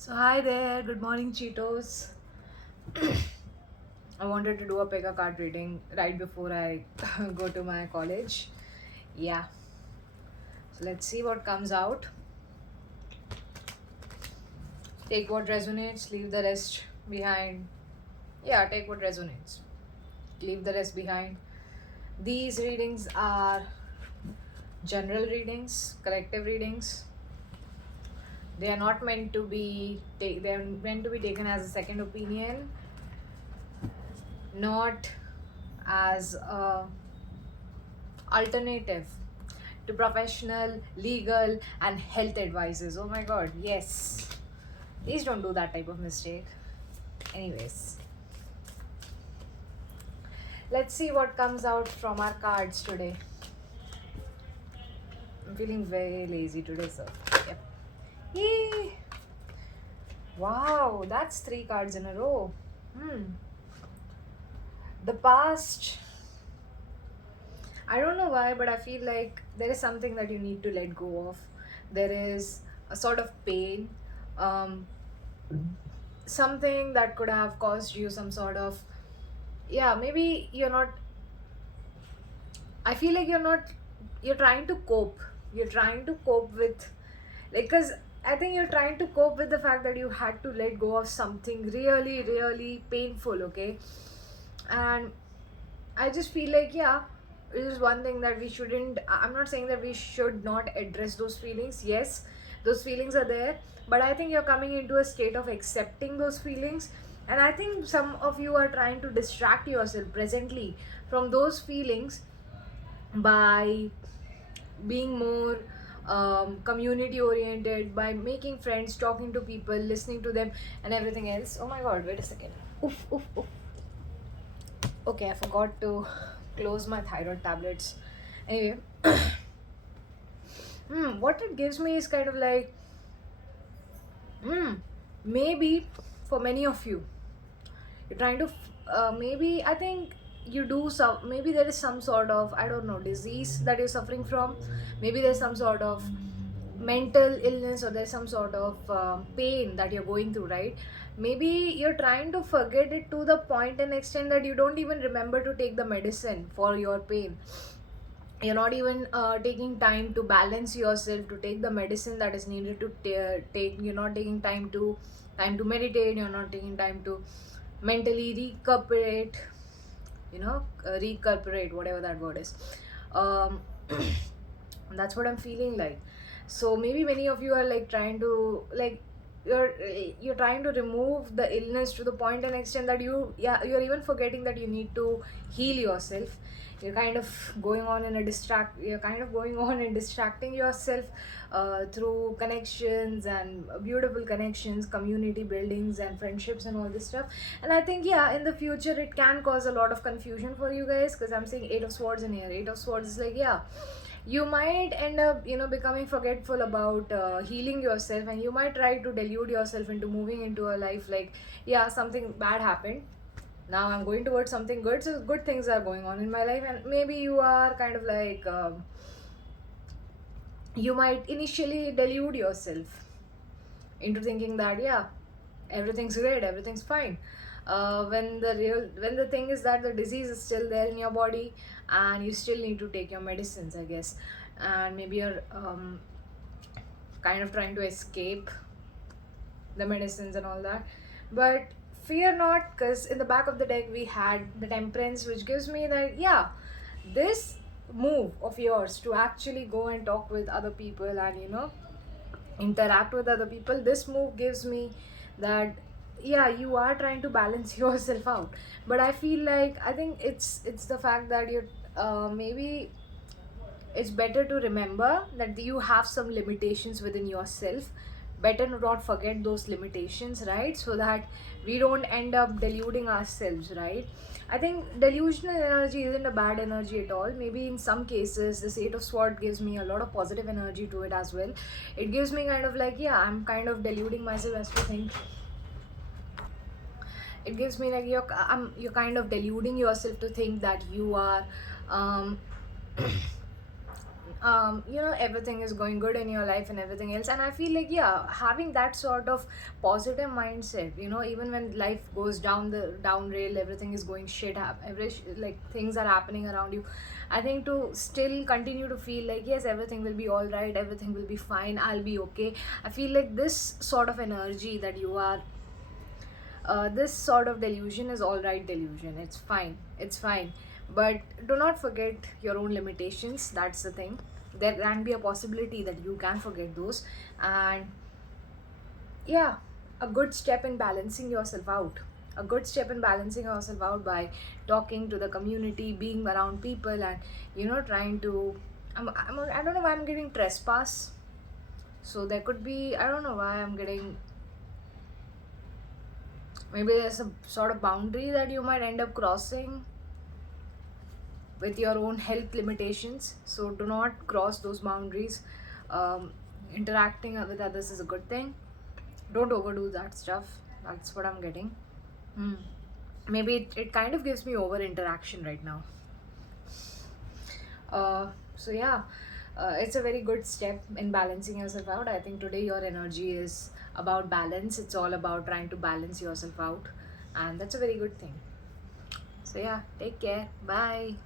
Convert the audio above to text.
So hi there, good morning Cheetos. I wanted to do a pick a card reading right before I go to my college. Yeah, so let's see what comes out. Take what resonates, leave the rest behind. Yeah, take what resonates, leave the rest behind. These readings are general readings, collective readings. They are not meant to be they are meant to be taken as a second opinion, not as a alternative to professional, legal, and health advices. Oh my god, yes. Please don't do that type of mistake. Anyways, let's see what comes out from our cards today. I'm feeling very lazy today, so yep. Yay! Wow, that's three cards in a row. Hmm. The past. I don't know why, but I feel like there is something that you need to let go of. There is a sort of pain. Um, Something that could have caused you some sort of, yeah, maybe you're not, I feel like you're trying to cope, you're trying to cope with, like, because I think you're trying to cope with the fact that you had to let go of something really really painful, okay? And I just feel like, yeah, it is one thing that we shouldn't. I'm not saying that we should not address those feelings. Yes, those feelings are there, but I think you're coming into a state of accepting those feelings. And I think some of you are trying to distract yourself presently from those feelings by being more community oriented, by making friends, talking to people, listening to them, and everything else. Oh my god, wait a second. Oof, oof, oof. Okay, I forgot to close my thyroid tablets. Anyway, what it gives me is kind of like, maybe for many of you, you're trying to, maybe I think you do some, maybe there is some sort of, I don't know, disease that you're suffering from. Maybe there's some sort of mental illness, or there's some sort of pain that you're going through, right? Maybe you're trying to forget it to the point and extent that you don't even remember to take the medicine for your pain. You're not even taking time to balance yourself, to take the medicine that is needed to take. You're not taking time to meditate. You're not taking time to mentally recuperate, recuperate, whatever that word is. um, that's what I'm feeling like. So maybe many of you are like trying to, like, you're trying to remove the illness to the point and extent that you're even forgetting that you need to heal yourself. You're kind of going on in a distract you're kind of going on and distracting yourself through connections and beautiful connections, community buildings, and friendships, and all this stuff. And I think, yeah, in the future it can cause a lot of confusion for you guys, because I'm seeing Eight of Swords in here. Eight of Swords is like, yeah, you might end up, becoming forgetful about healing yourself, and you might try to delude yourself into moving into a life like, yeah, something bad happened, now I'm going towards something good, so good things are going on in my life. And maybe you are kind of like, you might initially delude yourself into thinking that, yeah, everything's great, everything's fine, when the thing is that the disease is still there in your body, and you still need to take your medicines, I guess. And maybe you're kind of trying to escape the medicines and all that. But fear not, because in the back of the deck we had the Temperance, which gives me that, yeah, this move of yours to actually go and talk with other people and, interact with other people, this move gives me that, yeah, you are trying to balance yourself out. But I feel like, I think it's the fact that you're, maybe it's better to remember that you have some limitations within yourself. Better to not forget those limitations, right? So that we don't end up deluding ourselves, right? I think delusional energy isn't a bad energy at all. Maybe in some cases this Eight of Sword gives me a lot of positive energy to it as well. It gives me kind of like, yeah, I'm kind of deluding myself as to think, it gives me like, you're kind of deluding yourself to think that you are, um everything is going good in your life and everything else. And I feel like, yeah, having that sort of positive mindset, even when life goes down the down rail, everything is going shit up, like things are happening around you. I think to still continue to feel like, yes, everything will be all right, everything will be fine, I'll be okay. I feel like this sort of energy that you are, this sort of delusion is all right delusion. It's fine. It's fine. But do not forget your own limitations. That's the thing. There can be a possibility that you can forget those. And yeah, a good step in balancing yourself out. A good step in balancing yourself out by talking to the community, being around people, and trying to. I don't know why I'm getting trespass. So there could be, I don't know why I'm getting, maybe there's a sort of boundary that you might end up crossing with your own health limitations. So do not cross those boundaries. Interacting with others is a good thing. Don't overdo that stuff. That's what I'm getting. Hmm. Maybe it kind of gives me over interaction right now. So yeah, it's a very good step in balancing yourself out. I think today your energy is about balance. It's all about trying to balance yourself out, and that's a very good thing. So yeah, take care. Bye.